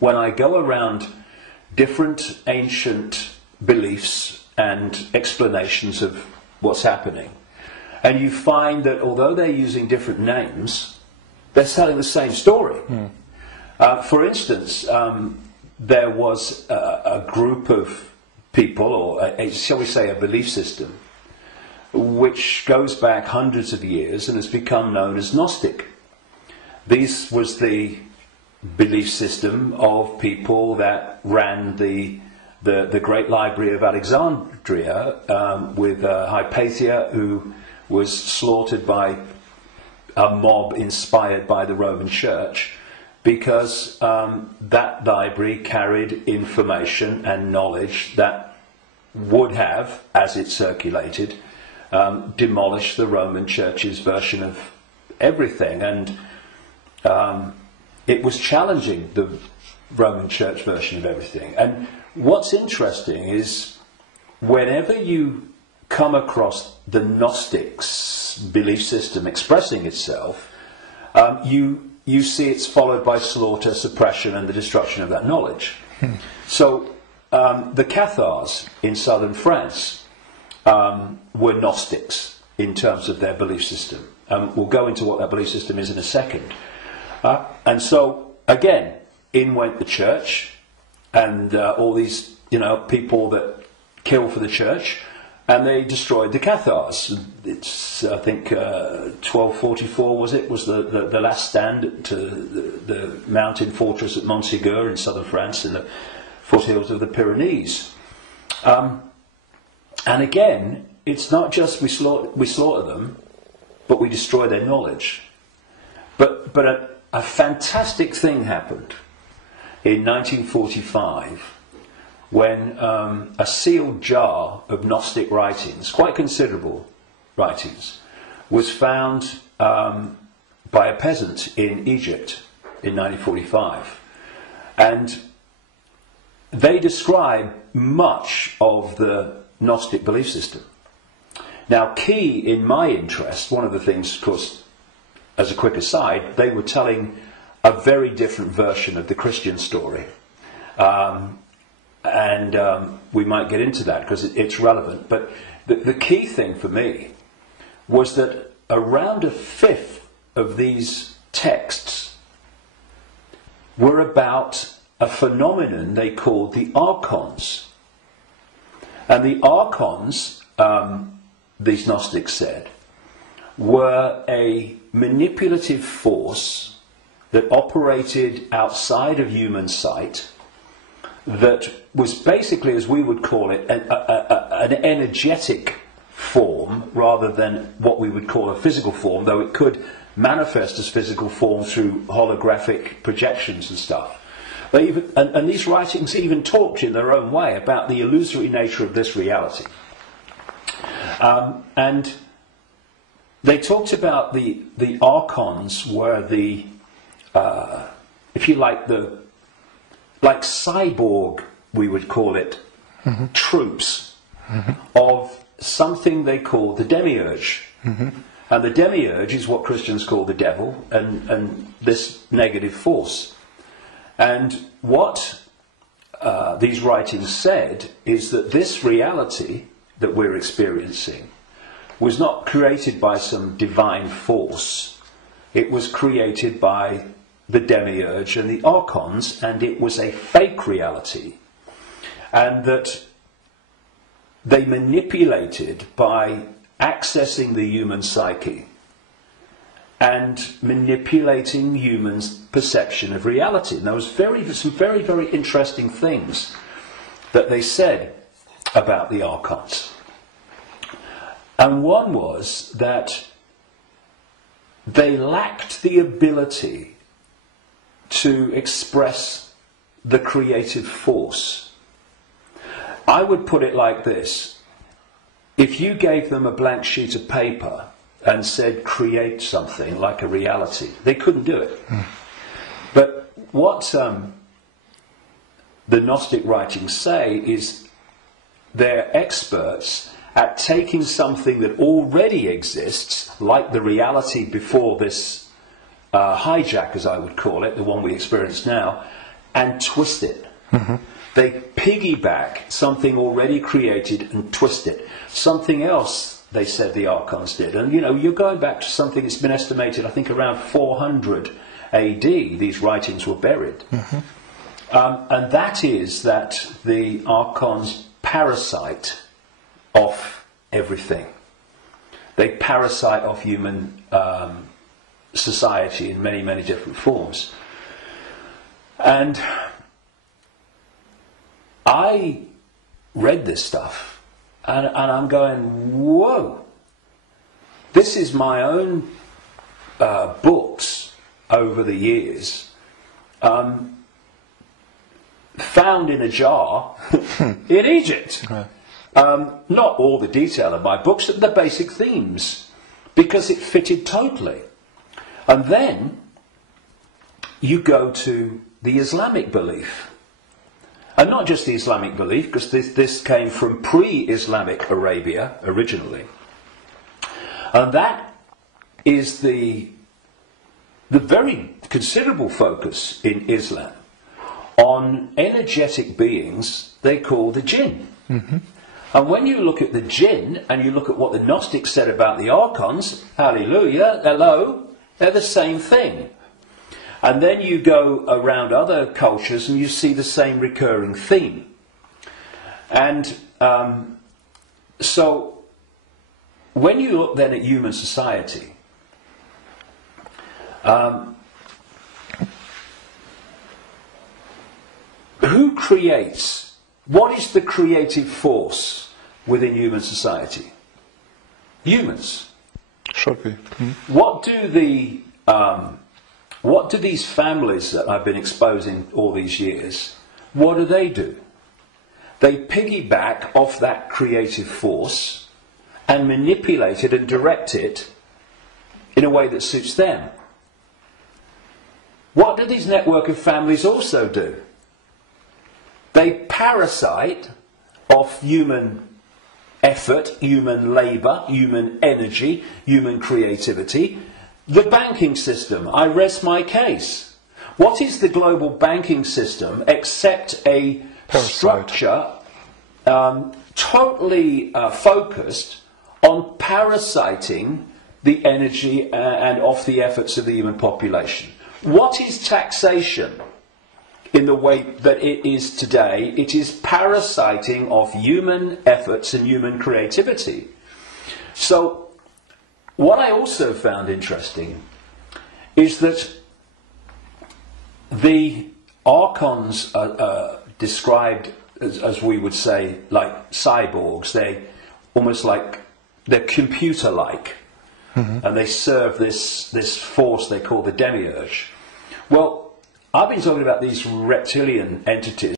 when I go around different ancient beliefs and explanations of what's happening, and you find that although they're using different names, they're telling the same story. For instance, there was a group of people, or shall we say a belief system, which goes back hundreds of years and has become known as Gnostic. This was the belief system of people that ran the great library of Alexandria, with Hypatia, who was slaughtered by a mob inspired by the Roman Church, because that library carried information and knowledge that would have, as it circulated, demolished the Roman Church's version of everything. And it was challenging the Roman Church version of everything. And what's interesting is whenever you come across the Gnostics belief system expressing itself, you see it's followed by slaughter, suppression, and the destruction of that knowledge. So the Cathars in southern France were Gnostics in terms of their belief system. We'll go into what that belief system is in a second. And so, again, in went the church, and all these, people that kill for the church, and they destroyed the Cathars. It's, I think, 1244 was the last stand to the mountain fortress at Montségur in southern France, in the foothills of the Pyrenees. And again, it's not just we slaughter them, but we destroy their knowledge. But a fantastic thing happened in 1945 when a sealed jar of Gnostic writings, quite considerable writings, was found by a peasant in Egypt in 1945. And they describe much of the Gnostic belief system. Now, key in my interest, one of the things, of course, as a quick aside, they were telling a very different version of the Christian story. And we might get into that because it's relevant. But the key thing for me was that around a fifth of these texts were about a phenomenon they called the Arcontes. And the Arcontes, these Gnostics said, were a manipulative force that operated outside of human sight, that was basically, as we would call it, an energetic form rather than what we would call a physical form, though it could manifest as physical form through holographic projections and stuff. And these writings even talked in their own way about the illusory nature of this reality. And they talked about the Archons were the, if you like, like cyborg, we would call it, troops of something they called the Demiurge. And the Demiurge is what Christians call the devil, and this negative force. And what these writings said is that this reality that we're experiencing was not created by some divine force. It was created by the Demiurge and the Archons, and it was a fake reality. And that they manipulated by accessing the human psyche and manipulating humans' perception of reality. And there was some very, very interesting things that they said about the Archons. And one was that they lacked the ability to express the creative force. I would put it like this. If you gave them a blank sheet of paper and said, create something like a reality, they couldn't do it. But what the Gnostic writings say is they're experts at taking something that already exists, like the reality before this hijack, as I would call it, the one we experience now, and twist it. They piggyback something already created and twist it. Something else, they said the Archons did. And you know, you're going back to something that's been estimated, I think, around 400 AD, these writings were buried. And that is that the Archons parasite off everything. They parasite off human society in many, many different forms. And I read this stuff, and I'm going, whoa, this is my own books over the years, found in a jar in Egypt. Not all the detail of my books, but the basic themes, because it fitted totally. And then you go to the Islamic belief. And not just the Islamic belief, because this came from pre-Islamic Arabia originally. And that is the very considerable focus in Islam on energetic beings they call the Djinn. And when you look at the Djinn and you look at what the Gnostics said about the Archons, hallelujah, hello, they're the same thing. And then you go around other cultures and you see the same recurring theme. And so when you look then at human society, who creates, what is the creative force within human society? Humans. Should be. What do these families that I've been exposing all these years, what do? They piggyback off that creative force and manipulate it and direct it in a way that suits them. What do these network of families also do? They parasite off human effort, human labour, human energy, human creativity. The banking system, I rest my case. What is the global banking system except a structure totally focused on parasiting the energy and off the efforts of the human population? What is taxation in the way that it is today? It is parasiting of human efforts and human creativity. So what I also found interesting is that the Archons are described as we would say, like cyborgs. They almost like, they're computer-like. And they serve this force they call the Demiurge. Well, I've been talking about these reptilian entities